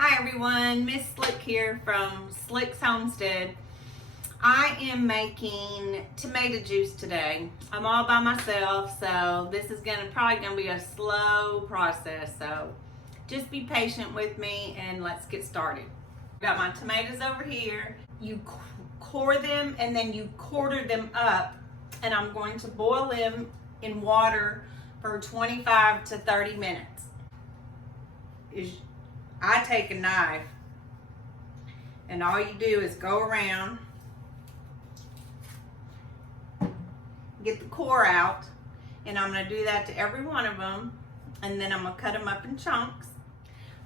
Hi everyone, Miss Slick here from Slick's Homestead. I am making tomato juice today. I'm all by myself, so this is probably gonna be a slow process. So just be patient with me and let's get started. Got my tomatoes over here. You core them and then you quarter them up, and I'm going to boil them in water for 25 to 30 minutes. I take a knife and all you do is go around, get the core out, and I'm going to do that to every one of them, and then I'm going to cut them up in chunks.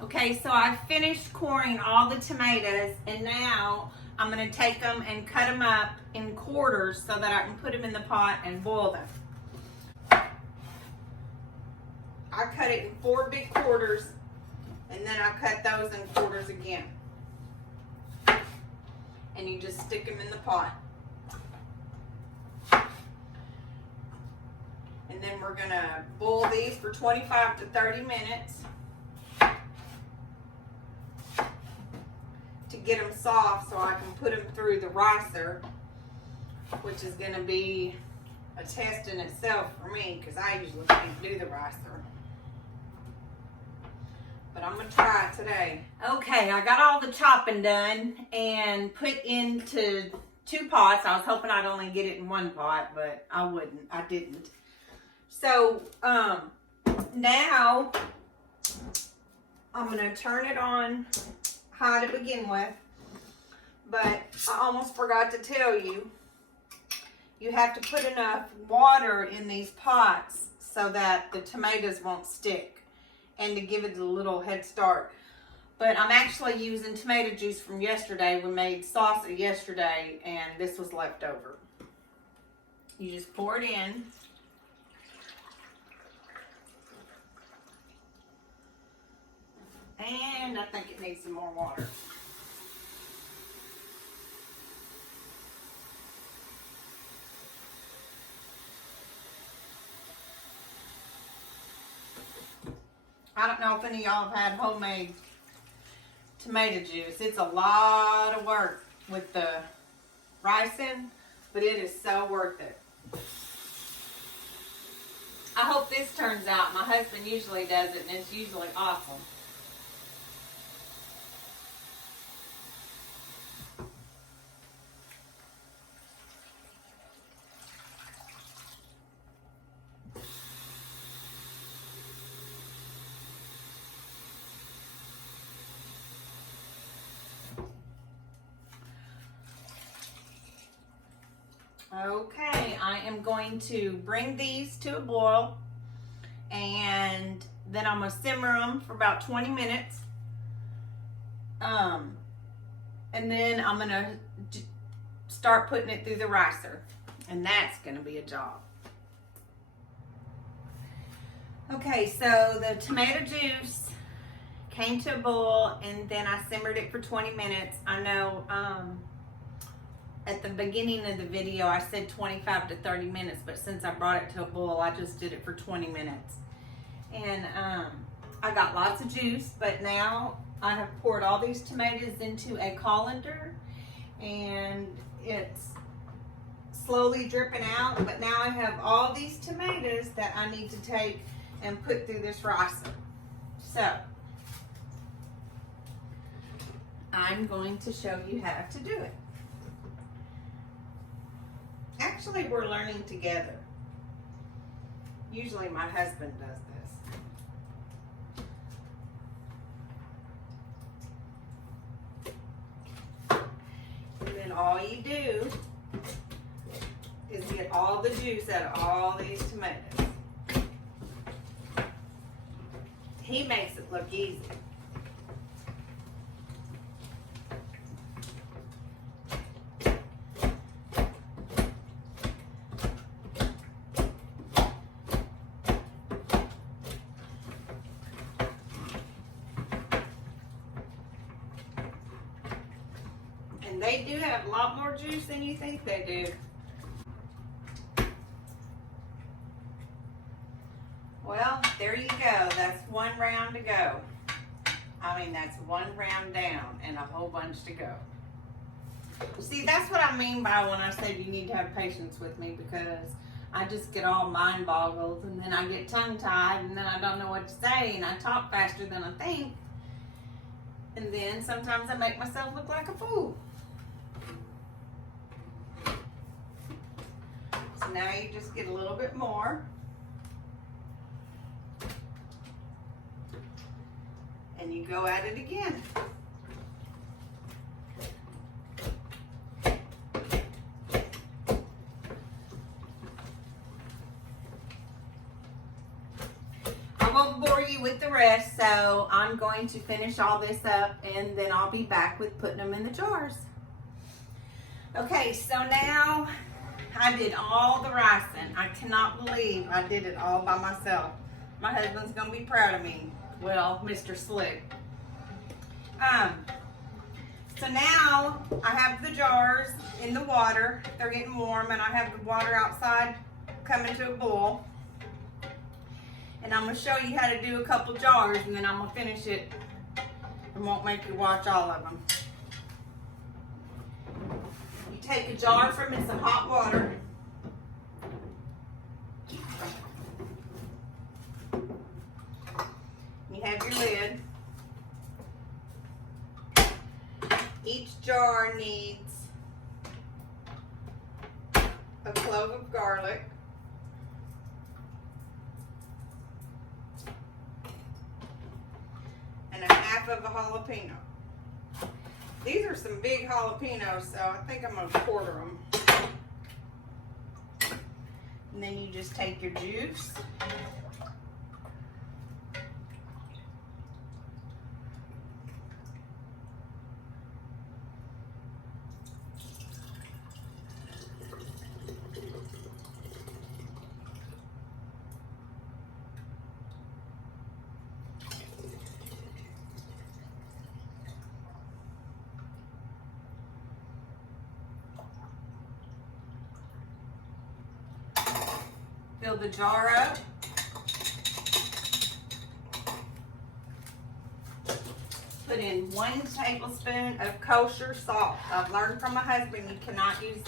Okay, so I finished coring all the tomatoes, and now I'm going to take them and cut them up in quarters so that I can put them in the pot and boil them. I cut it in 4 big quarters, and then I cut those in quarters again. And you just stick them in the pot. And then we're gonna boil these for 25 to 30 minutes to get them soft so I can put them through the ricer, which is gonna be a test in itself for me because I usually can't do the ricer. But I'm gonna try it today. Okay, I got all the chopping done and put into 2 pots. I was hoping I'd only get it in 1 pot, but I didn't. So now I'm gonna turn it on high to begin with, but I almost forgot to tell you, you have to put enough water in these pots so that the tomatoes won't stick, and to give it a little head start. But I'm actually using tomato juice from yesterday. We made salsa yesterday and this was left over. You just pour it in. And I think it needs some more water. I don't know if any of y'all have had homemade tomato juice. It's a lot of work with the ricing, but it is so worth it. I hope this turns out. My husband usually does it, and it's usually awesome. Okay, I am going to bring these to a boil, and then I'm going to simmer them for about 20 minutes. And then I'm going to start putting it through the ricer, and that's going to be a job. Okay, so the tomato juice came to a boil, and then I simmered it for 20 minutes. I know at the beginning of the video I said 25 to 30 minutes, but since I brought it to a boil, I just did it for 20 minutes. And I got lots of juice, but now I have poured all these tomatoes into a colander, and it's slowly dripping out, but now I have all these tomatoes that I need to take and put through this ricer. So I'm going to show you how to do it. Actually, we're learning together. Usually my husband does this. And then all you do is get all the juice out of all these tomatoes. He makes it look easy. And they do have a lot more juice than you think they do. Well, there you go. That's 1 round to go. I mean, that's one round down and a whole bunch to go. See, that's what I mean by when I said you need to have patience with me, because I just get all mind boggled and then I get tongue tied and then I don't know what to say and I talk faster than I think. And then sometimes I make myself look like a fool. So now you just get a little bit more. And you go at it again. I won't bore you with the rest, so I'm going to finish all this up and then I'll be back with putting them in the jars. Okay, so now I did all the ricing. I cannot believe I did it all by myself. My husband's gonna be proud of me. Well, Mr. Slick. So now I have the jars in the water. They're getting warm and I have the water outside coming to a boil. And I'm gonna show you how to do a couple jars and then I'm gonna finish it and won't make you watch all of them. You take a jar from in some hot water. You have your lid. Each jar needs a clove of garlic, and a half of a jalapeno. These are some big jalapenos, so I think I'm going to quarter them. And then you just take your juice. Fill the jar up. Put in 1 tablespoon of kosher salt. I've learned from my husband you cannot use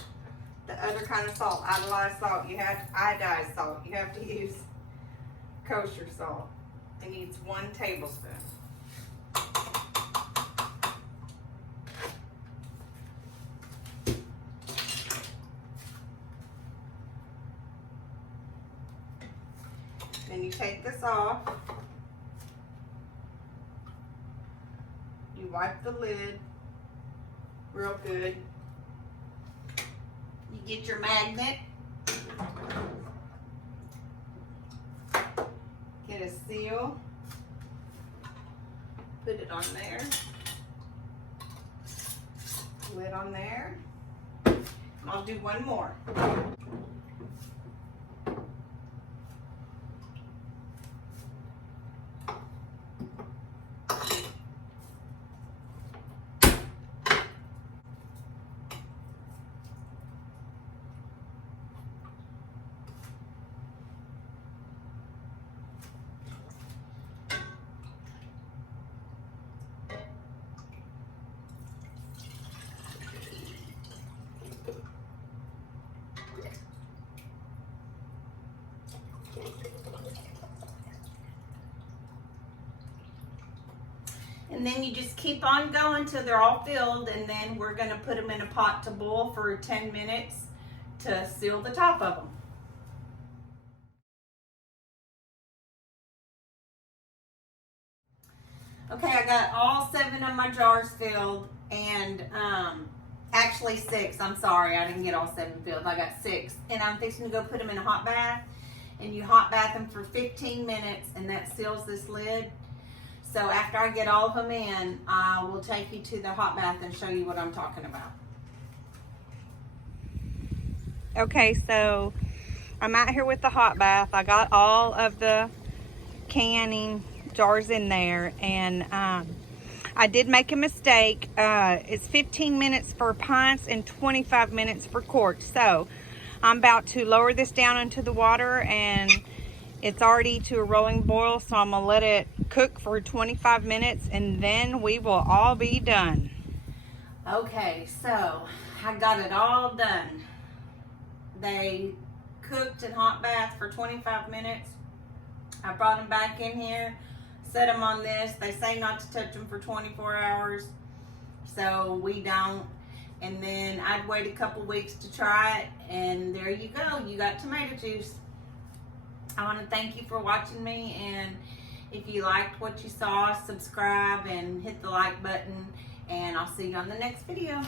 the other kind of salt, iodized salt. You have iodized salt. You have to use kosher salt. It needs 1 tablespoon. Then you take this off. You wipe the lid real good. You get your magnet. Get a seal. Put it on there. Lid on there. I'll do one more. And then you just keep on going till they're all filled, and then we're going to put them in a pot to boil for 10 minutes to seal the top of them. Okay, I got all 7 of my jars filled, and actually 6. I'm sorry, I didn't get all 7 filled. I got 6, and I'm fixing to go put them in a hot bath, and you hot bath them for 15 minutes, and that seals this lid. So after I get all of them in, I will take you to the hot bath and show you what I'm talking about. Okay, so I'm out here with the hot bath. I got all of the canning jars in there, and I did make a mistake. It's 15 minutes for pints and 25 minutes for quarts. So I'm about to lower this down into the water, and it's already to a rolling boil, so I'm gonna let it cook for 25 minutes and then we will all be done. Okay, so I got it all done. They cooked in hot bath for 25 minutes. I brought them back in here, set them on this. They say not to touch them for 24 hours, so we don't. And then I'd wait a couple weeks to try it, and there you go. You got tomato juice. I want to thank you for watching me, and if you liked what you saw, subscribe and hit the like button, and I'll see you on the next video.